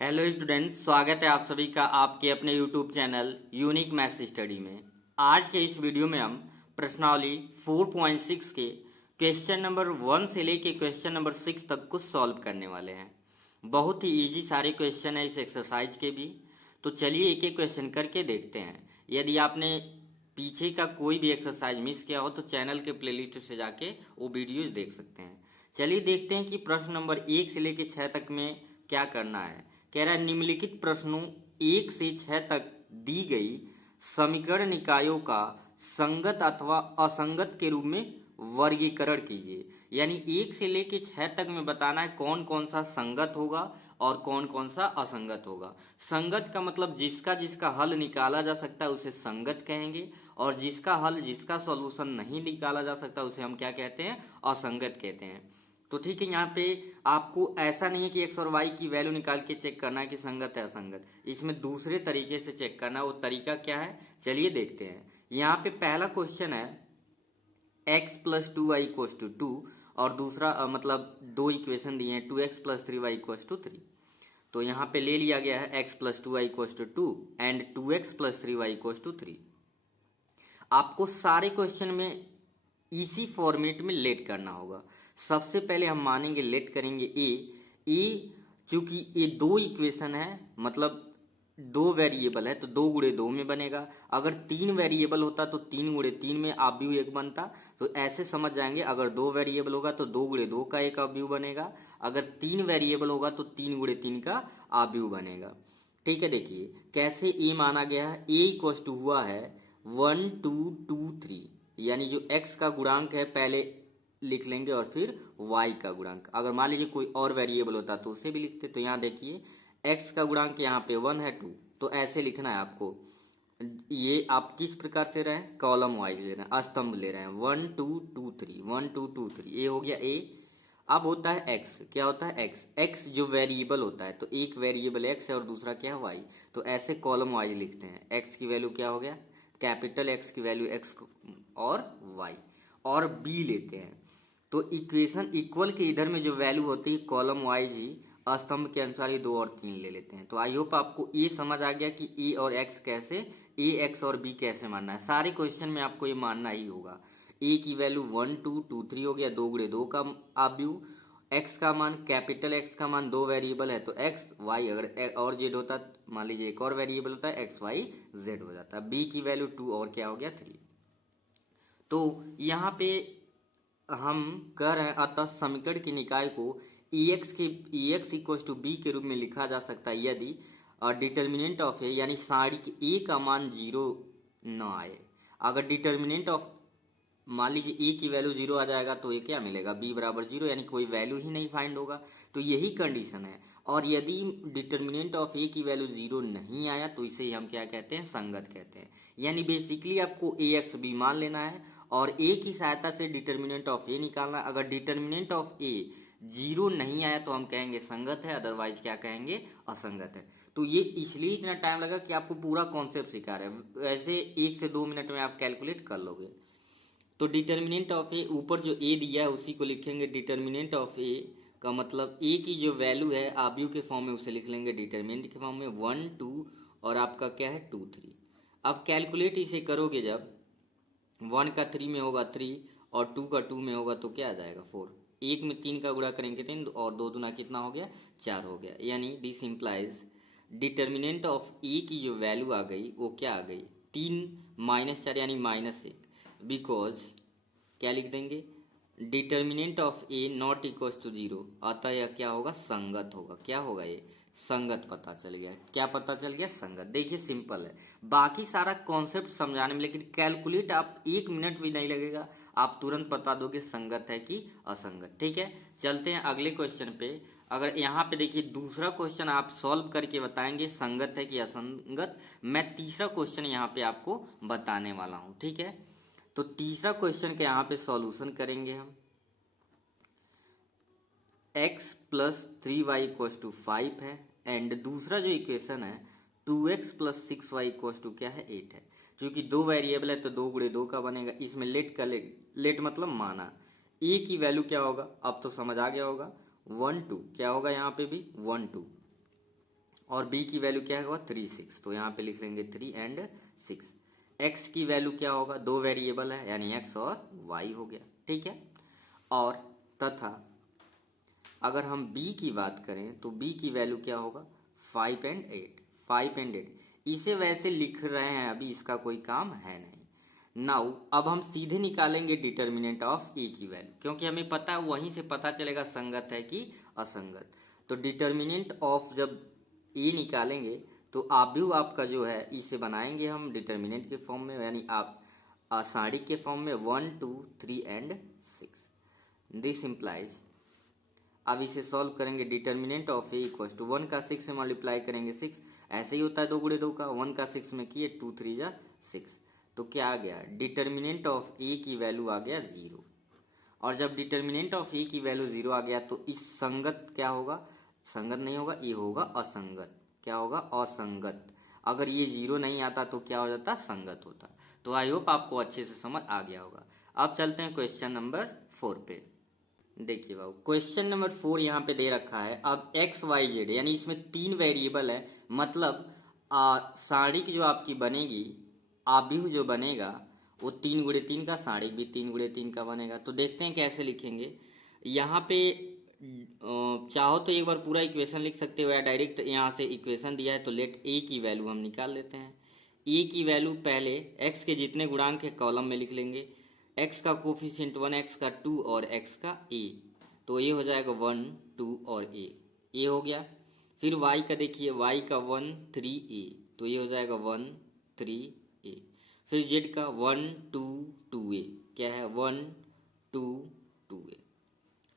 Hello students, स्वागत है आप सभी का आपके अपने YouTube channel unique maths study में। आज के इस वीडियो में हम प्रश्नावली 4.6 के क्वेश्चन नंबर 1 से लेके क्वेश्चन नंबर 6 तक को सॉल्व करने वाले हैं। बहुत ही इजी सारे क्वेश्चन है इस एक्सरसाइज के भी। तो चलिए एक एक क्वेश्चन करके देखते हैं। यदि आपने पीछे का कोई भी एक्सरसाइज मिस किया हो तो चैनल के प्लेलिस्ट से जाके वो वीडियोज देख सकते हैं। चलिए देखते हैं कि प्रश्न नंबर 1 से लेके 6 तक में क्या करना है। कह रहा है निम्नलिखित प्रश्नों 1 से 6 तक दी गई समीकरण निकायों का संगत अथवा असंगत के रूप में वर्गीकरण कीजिए। यानी 1 से लेके 6 तक में बताना है कौन कौन सा संगत होगा और कौन कौन सा असंगत होगा। संगत का मतलब जिसका जिसका हल निकाला जा सकता है उसे संगत कहेंगे, और जिसका हल जिसका सॉल्यूशन नहीं निकाला जा सकता उसे हम क्या कहते हैं, असंगत कहते हैं। तो ठीक है, यहाँ पे आपको ऐसा नहीं है कि एक्स और वाई की वैल्यू निकाल के चेक करना है कि संगत है असंगत। इसमें दूसरे तरीके से चेक करना है। वो तरीका क्या है चलिए देखते हैं। यहाँ पे पहला क्वेश्चन है x plus 2y equals to 2, और दूसरा मतलब दो इक्वेशन दिए हैं 2x plus 3y equals to 3। तो यहाँ पे ले लिया गया है x plus 2y equals to 2 and 2x plus 3y equals to 3। आपको सारे क्वेश्चन में इसी फॉर्मेट में लेट करना होगा। सबसे पहले हम मानेंगे लेट करेंगे ए चूंकि ये दो इक्वेशन है, मतलब दो वेरिएबल है तो 2 गुणे 2 में बनेगा। अगर 3 वेरिएबल होता तो 3 गुणे 3 में आव्यूह एक बनता। तो ऐसे समझ जाएंगे अगर 2 वेरिएबल होगा तो 2 गुणे 2 का एक आव्यूह बनेगा, अगर 3 वेरिएबल होगा तो 3 गुणे 3 का आव्यूह बनेगा। ठीक है, देखिए कैसे ए माना गया है। ए इक्वल टू हुआ है 1 2 2 3, यानी जो x का गुणांक है पहले लिख लेंगे और फिर y का गुणांक। अगर मान लीजिए कोई और वेरिएबल होता तो उसे भी लिखते। तो यहाँ देखिए x का गुणांक यहाँ पे 1 है 2, तो ऐसे लिखना है आपको। ये आप किस प्रकार से रहे हैं, कॉलम वाइज ले रहे हैं, स्तंभ ले रहे हैं 1 2 2 3 1 2 2 3। ये हो गया ए। अब होता है x, क्या होता है x जो वेरिएबल होता है, तो एक वेरिएबल x है और दूसरा क्या है y। तो ऐसे कॉलम वाइज लिखते हैं। x की वैल्यू क्या हो गया, कैपिटल X की वैल्यू x और y, और b लेते हैं। तो इक्वेशन इक्वल के इधर में जो वैल्यू होती है कॉलम वाइज ही स्तंभ के अनुसार ही 2 और 3 ले लेते हैं। तो आई होप आपको ये समझ आ गया कि ए और एक्स कैसे, ए एक्स और बी कैसे मानना है। सारे क्वेश्चन में आपको ये मानना ही होगा। ए की वैल्यू 1 2 2 3 हो गया, 2 गुणे 2 का आव्यूह। एक्स का मान, कैपिटल एक्स का मान, दो वेरिएबल है तो एक्स वाई, अगर और जेड होता मान लीजिए एक और वेरिएबल होता है एक्स वाई जेड हो जाता। बी की वैल्यू 2 और क्या हो गया 3। तो यहाँ पे हम कह रहे हैं अतः समीकरण के निकाय को एक्स इक्व टू बी के रूप में लिखा जा सकता है यदि डिटर्मिनेंट ऑफ ए यानी सारिक ए का मान 0 न आए। अगर डिटर्मिनेंट ऑफ मान लीजिए ए की वैल्यू 0 आ जाएगा तो ये क्या मिलेगा, बी बराबर 0, यानी कोई वैल्यू ही नहीं फाइंड होगा। तो यही कंडीशन है। और यदि डिटर्मिनेंट ऑफ ए की वैल्यू 0 नहीं आया तो इसे ही हम क्या कहते हैं, संगत कहते हैं। यानी बेसिकली आपको ए एक्स बी मान लेना है और ए की सहायता से डिटर्मिनेंट ऑफ ए निकालना है। अगर डिटर्मिनेंट ऑफ ए 0 नहीं आया तो हम कहेंगे संगत है, अदरवाइज क्या कहेंगे, असंगत है। तो ये इसलिए इतना टाइम लगा कि आपको पूरा कॉन्सेप्ट सिखा रहे हैं। वैसे 1 से 2 मिनट में आप कैलकुलेट कर लोगे। तो डिटर्मिनेंट ऑफ ए, ऊपर जो ए दिया है उसी को लिखेंगे डिटर्मिनेंट ऑफ ए का मतलब ए की जो वैल्यू है आव्यूह के फॉर्म में उसे लिख लेंगे डिटर्मिनेंट के फॉर्म में 1 2 और आपका क्या है 2 3। अब कैलकुलेट इसे करोगे जब 1 का 3 में होगा 3 और 2 का 2 में होगा तो क्या आ जाएगा 4। एक में 3 का गुणा करेंगे 3 और 2 दूना कितना हो गया 4 हो गया। यानी दिस इंप्लाइज डिटर्मिनेंट ऑफ ए की जो वैल्यू आ गई वो क्या आ गई 3 - 4 यानी -1। बिकॉज क्या लिख देंगे, determinant of A not equal to 0, अतः यह क्या होगा, संगत होगा। क्या होगा, ये संगत पता चल गया। क्या पता चल गया, संगत। देखिए सिंपल है, बाकी सारा कॉन्सेप्ट समझाने में, लेकिन कैलकुलेट आप 1 मिनट भी नहीं लगेगा, आप तुरंत बता दोगे संगत है कि असंगत। ठीक है, चलते हैं अगले क्वेश्चन पे। अगर यहाँ पे देखिए दूसरा क्वेश्चन आप सॉल्व करके बताएंगे संगत है कि असंगत। मैं तीसरा क्वेश्चन यहाँ पे आपको बताने वाला हूँ। ठीक है, तो तीसरा क्वेश्चन के यहाँ पे सॉल्यूशन करेंगे हम। x plus 3y equal to 5 है एंड दूसरा जो इक्वेशन है 2x plus 6y equal to क्या है 8 है। क्योंकि दो वेरिएबल है तो 2 गुणे 2 का बनेगा। इसमें लेट का लेट मतलब माना a की वैल्यू क्या होगा, अब तो समझ आ गया होगा 1 2, क्या होगा यहाँ पे भी 1 2। और b की वैल्यू क्या होगा 3 6, तो यहाँ पे लिख लेंगे 3 एंड 6। x की वैल्यू क्या होगा, दो वेरिएबल है यानी x और y हो गया, ठीक है। और तथा अगर हम b की बात करें तो b की वैल्यू क्या होगा 5 एंड 8, 5 एंड 8। इसे वैसे लिख रहे हैं, अभी इसका कोई काम है नहीं। नाउ अब हम सीधे निकालेंगे डिटर्मिनेंट ऑफ ए की वैल्यू, क्योंकि हमें पता है वहीं से पता चलेगा संगत है कि असंगत। तो डिटर्मिनेंट ऑफ जब ए निकालेंगे तो आव्यूह आपका जो है इसे बनाएंगे हम डिटर्मिनेंट के फॉर्म में, यानी आप आसारिक के फॉर्म में 1 2 3 एंड 6। दिस इम्प्लाइज, अब इसे सॉल्व करेंगे determinant of A equal to 1 का 6 से मल्टीप्लाई करेंगे 6, ऐसे ही होता है 2 गुणे 2 का, 1 का 6 में किए 2 3 जा 6, तो क्या आ गया डिटर्मिनेंट ऑफ ए की वैल्यू आ गया 0। और जब डिटर्मिनेंट ऑफ ए की वैल्यू 0 आ गया तो इस संगत क्या होगा, संगत नहीं होगा, ये होगा असंगत। क्या होगा, असंगत। अगर ये 0 नहीं आता तो क्या हो जाता, संगत होता। तो आई होप आपको अच्छे से समझ आ गया होगा। अब चलते हैं क्वेश्चन नंबर 4 पे। देखिए बाबू क्वेश्चन नंबर 4 यहाँ पे दे रखा है। अब एक्स वाई जेड यानी इसमें 3 वेरिएबल है, मतलब सारिक जो आपकी बनेगी, आव्यूह जो बनेगा वो 3 गुणे 3 का, सारिक भी 3 गुणे 3 का बनेगा। तो देखते हैं कैसे लिखेंगे। यहाँ पे चाहो तो एक बार पूरा इक्वेशन लिख सकते हो या डायरेक्ट यहाँ से इक्वेशन दिया है तो लेट ए की वैल्यू हम निकाल लेते हैं। ए की वैल्यू पहले एक्स के जितने गुणांक है कॉलम में लिख लेंगे। एक्स का कोफिशिएंट 1, एक्स का 2 और एक्स का ए, तो ये हो जाएगा 1 2 और ए हो गया। फिर वाई का देखिए, वाई का 1 3 ए, तो ये हो जाएगा 1 3 ए। फिर जेड का 1 2 2 ए, क्या है 1 2 2 ए।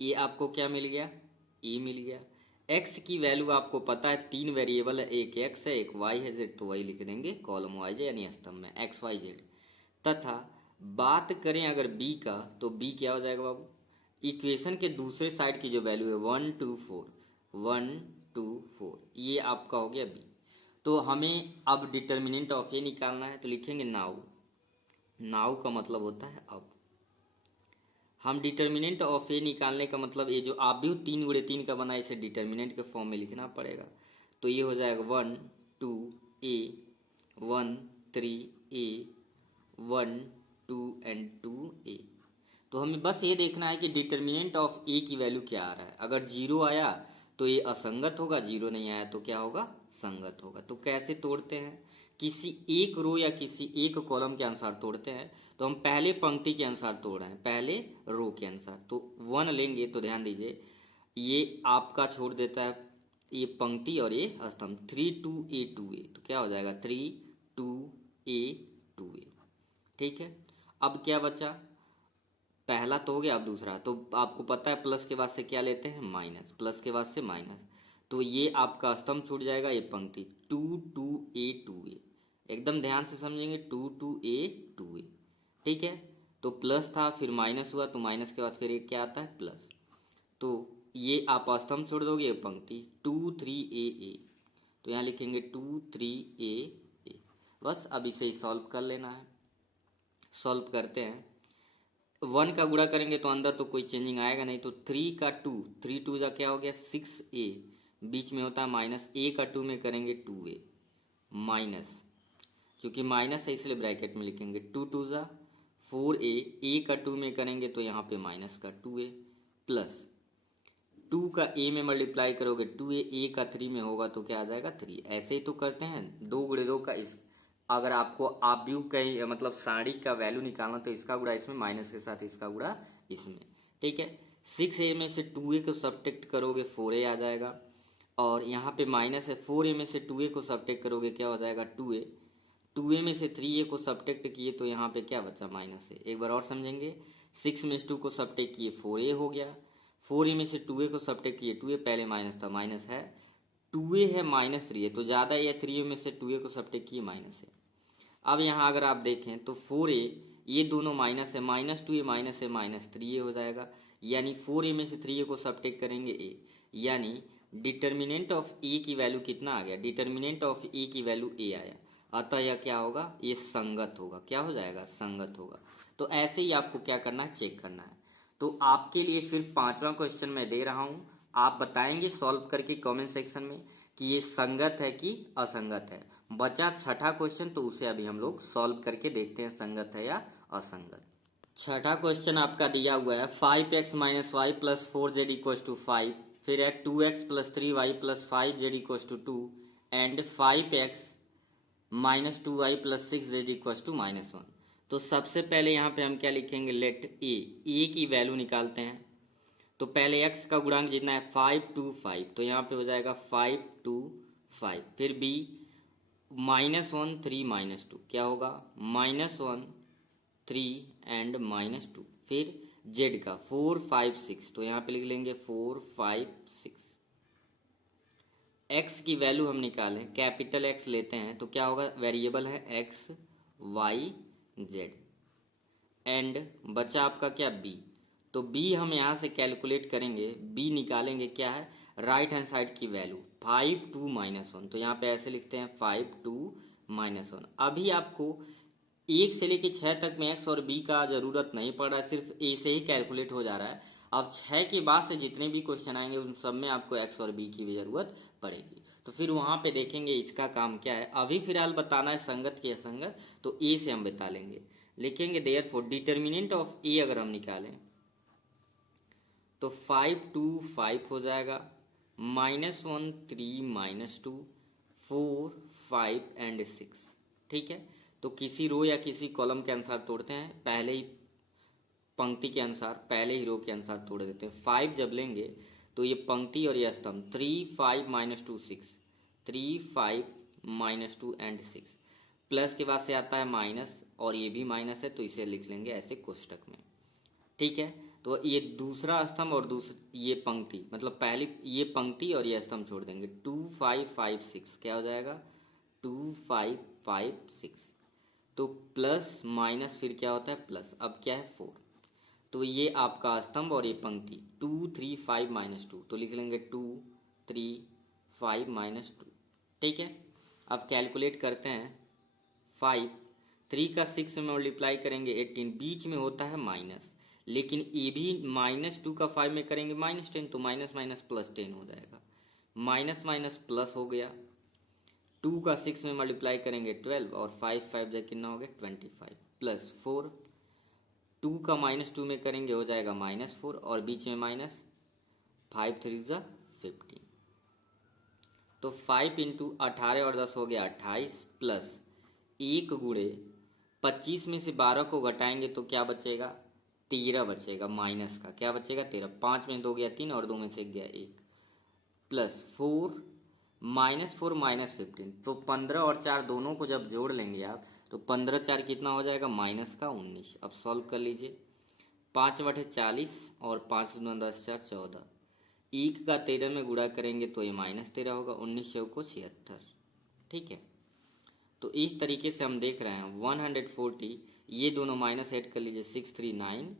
ये आपको क्या मिल गया, ए मिल गया। एक्स की वैल्यू आपको पता है 3 वेरिएबल है, एक एक्स है एक वाई है जेड, तो वही लिख देंगे कॉलम वाई जेड यानी स्तंभ में एक्स वाई जेड। तथा बात करें अगर बी का तो बी क्या हो जाएगा बाबू, इक्वेशन के दूसरे साइड की जो वैल्यू है 1 2 4, 1 2 4, ये आपका हो गया बी। तो हमें अब डिटर्मिनेंट ऑफ ए निकालना है, तो लिखेंगे नाउ। नाउ का मतलब होता है अब। हम डिटर्मिनेंट ऑफ ए निकालने का मतलब ये जो आव्यूह 3 गुणे 3 का बना है इसे डिटर्मिनेंट के फॉर्म में लिखना पड़ेगा। तो ये हो जाएगा 1 2 ए 1 3 ए 1 2 एंड 2 ए। तो हमें बस ये देखना है कि डिटर्मिनेंट ऑफ ए की वैल्यू क्या आ रहा है। अगर 0 आया तो ये असंगत होगा, 0 नहीं आया तो क्या होगा, संगत होगा। तो कैसे तोड़ते हैं, किसी एक रो या किसी एक कॉलम के अनुसार तोड़ते हैं। तो हम पहले पंक्ति के अनुसार तोड़ रहे हैं, पहले रो के अनुसार। तो 1 लेंगे तो ध्यान दीजिए ये आपका छोड़ देता है ये पंक्ति और ये स्तंभ 3 2 ए 2 ए, तो क्या हो जाएगा 3 2 ए 2 ए। ठीक है, अब क्या बचा, पहला तो हो गया, अब दूसरा। तो आपको पता है प्लस के बाद से क्या लेते हैं, माइनस, प्लस के बाद से माइनस। तो ये आपका स्तंभ छूट जाएगा, ये पंक्ति 2 2 ए 2 ए, एकदम ध्यान से समझेंगे 2 2 ए 2 ए। ठीक है, तो प्लस था फिर माइनस हुआ, तो माइनस के बाद फिर एक क्या आता है प्लस। तो ये आप स्तंभ छोड़ दोगे, ये पंक्ति 2 3 ए ए, तो यहाँ लिखेंगे 2 3 ए ए। बस अब इसे ही सॉल्व कर लेना है। सॉल्व करते हैं, 1 का गुणा करेंगे तो अंदर तो कोई चेंजिंग आएगा नहीं, तो 3 का 2, 3 2 जा क्या हो गया 6 ए, बीच में होता है माइनस, ए का 2 में करेंगे 2 ए माइनस, क्योंकि माइनस है इसलिए ब्रैकेट में लिखेंगे 2 2 जा 4 ए का 2 में करेंगे तो यहाँ पे माइनस का 2 ए प्लस 2 का ए में मल्टीप्लाई करोगे 2 ए का 3 में होगा तो क्या आ जाएगा 3। ऐसे ही तो करते हैं 2 गुणे 2 का इस, अगर आपको आव्यूह कहीं मतलब सारणी का वैल्यू निकालना तो इसका गुणा इसमें माइनस के साथ इसका गुणा इसमें। ठीक है, 6a में से 2a को सब्ट्रैक्ट करोगे 4a आ जाएगा, और यहाँ पे माइनस है 4a में से 2a को सब्ट्रैक्ट करोगे क्या हो जाएगा 2a, 2a में से 3a को सब्ट्रैक्ट किए तो यहाँ पे क्या बचा माइनस है। एक बार और समझेंगे, 6 में से 2 को सब्ट्रैक्ट किए 4a हो गया, 4a में से 2a को सब्ट्रैक्ट किए 2a, पहले माइनस था माइनस है, 2a है माइनस 3a, तो ज़्यादा है 3a में से 2a को सब्ट्रैक्ट किए माइनस है। अब यहाँ अगर आप देखें तो 4a ये दोनों माइनस है, माइनस 2a माइनस है माइनस 3a हो जाएगा, यानी 4a में से 3a को सब्ट्रैक्ट करेंगे a, यानी डिटर्मिनेंट ऑफ ए की वैल्यू कितना आ गया, डिटर्मिनेंट ऑफ ए की वैल्यू a आया। अतः यह क्या होगा, ये संगत होगा। क्या हो जाएगा, संगत होगा। तो ऐसे ही आपको क्या करना है, चेक करना है। तो आपके लिए फिर 5वां क्वेश्चन मैं दे रहा हूँ, आप बताएंगे सॉल्व करके कमेंट सेक्शन में कि ये संगत है कि असंगत है। बचा छठा क्वेश्चन, तो उसे अभी हम लोग सॉल्व करके देखते हैं संगत है या असंगत। छठा क्वेश्चन आपका दिया हुआ है 5x - y + 4z = 5, फिर है 2x + 3y + 5z = 2 and 5x - 2y + 6z = -1। तो सबसे पहले यहाँ पे हम क्या लिखेंगे, लेट ए की वैल्यू निकालते हैं। तो पहले x का गुणांक जितना है 5 2 5, तो यहाँ पे हो जाएगा 5 2 5। फिर b -1 3 -2 क्या होगा, -1 3 एंड -2। फिर z का 4 5 6, तो यहाँ पे लिख लेंगे 4 5 6। x की वैल्यू हम निकालें, कैपिटल X लेते हैं तो क्या होगा, वेरिएबल है x y z एंड बचा आपका क्या b। तो b हम यहाँ से कैलकुलेट करेंगे, b निकालेंगे क्या है, राइट हैंड साइड की वैल्यू 5 2 -1, तो यहाँ पे ऐसे लिखते हैं 5 2 -1। अभी आपको 1 से लेकर 6 तक में x और b का ज़रूरत नहीं पड़ रहा है, सिर्फ a से ही कैलकुलेट हो जा रहा है। अब 6 के बाद से जितने भी क्वेश्चन आएंगे उन सब में आपको x और b की भी ज़रूरत पड़ेगी, तो फिर वहाँ पे देखेंगे इसका काम क्या है। अभी फिलहाल बताना है संगत की असंगत, तो a से हम बता लेंगे। लिखेंगे देयरफॉर डिटर्मिनेंट ऑफ a अगर हम निकालें तो 5 2 5 हो जाएगा, -1 3 -2 4 5 एंड 6। ठीक है, तो किसी रो या किसी कॉलम के अनुसार तोड़ते हैं, पहले ही पंक्ति के अनुसार, पहले ही रो के अनुसार तोड़ देते हैं। 5 जब लेंगे तो ये पंक्ति और ये स्तंभ 3 5 -2 6, 3 5 -2 एंड 6, प्लस के बाद से आता है माइनस और ये भी माइनस है, तो इसे लिख लेंगे ऐसे कोष्टक में। ठीक है, तो ये दूसरा स्तंभ और ये पंक्ति, मतलब पहली ये पंक्ति और ये स्तंभ छोड़ देंगे। 2 5 5 6 क्या हो जाएगा, 2 5 5 6। तो प्लस माइनस फिर क्या होता है प्लस, अब क्या है 4। तो ये आपका स्तंभ और ये पंक्ति 2 3 5 -2, तो लिख लेंगे 2 3 5 -2। ठीक है, अब कैलकुलेट करते हैं। 5 3 का 6 में मल्टीप्लाई करेंगे 18, बीच में होता है माइनस, लेकिन ये भी -2 का 5 में करेंगे -10, तो माइनस माइनस प्लस 10 हो जाएगा, माइनस माइनस प्लस हो गया। 2 का 6 में मल्टीप्लाई करेंगे 12 और 5 5 कितना हो गया 25 प्लस 4। 2 का -2 में करेंगे हो जाएगा -4 और बीच में माइनस, 5 3 15। तो 5 इंटू 18 और 10 हो गया 28, प्लस 1 गुणे 25 में से 12 को घटाएंगे तो क्या बचेगा, 13 बचेगा, माइनस का क्या बचेगा 13। 5 में 2 गया 3 और 2 में से गया 1, प्लस 4 -4 -15। तो 15 और 4 दोनों को जब जोड़ लेंगे आप तो 15 4 कितना हो जाएगा माइनस का 19। अब सॉल्व कर लीजिए, 5/40 और 5 × 10 = 14। 1 का 13 में गुणा करेंगे तो ये -13 होगा, 19 को 76। ठीक है, तो इस तरीके से हम देख रहे हैं 140, ये दोनों माइनस ऐड कर लीजिए 639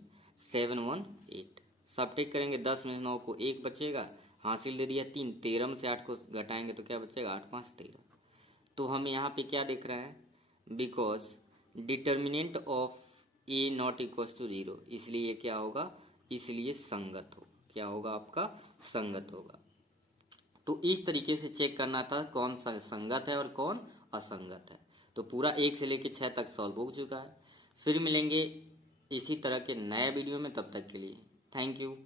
718। सब टिक करेंगे, 10 में 9 को 1 बचेगा, हासिल दे दिया 3। 13 में से 8 को घटाएंगे तो क्या बचेगा 8 5 13। तो हम यहाँ पे क्या देख रहे हैं, because determinant of A not equal to 0, इसलिए क्या होगा, इसलिए संगत हो, क्या होगा आपका संगत होगा। तो इस तरीके से चेक करना था कौन सा संगत है और कौन असंगत है। तो पूरा 1 से लेकर 6 तक सॉल्व हो चुका है। फिर मिलेंगे इसी तरह के नए वीडियो में, तब तक के लिए थैंक यू।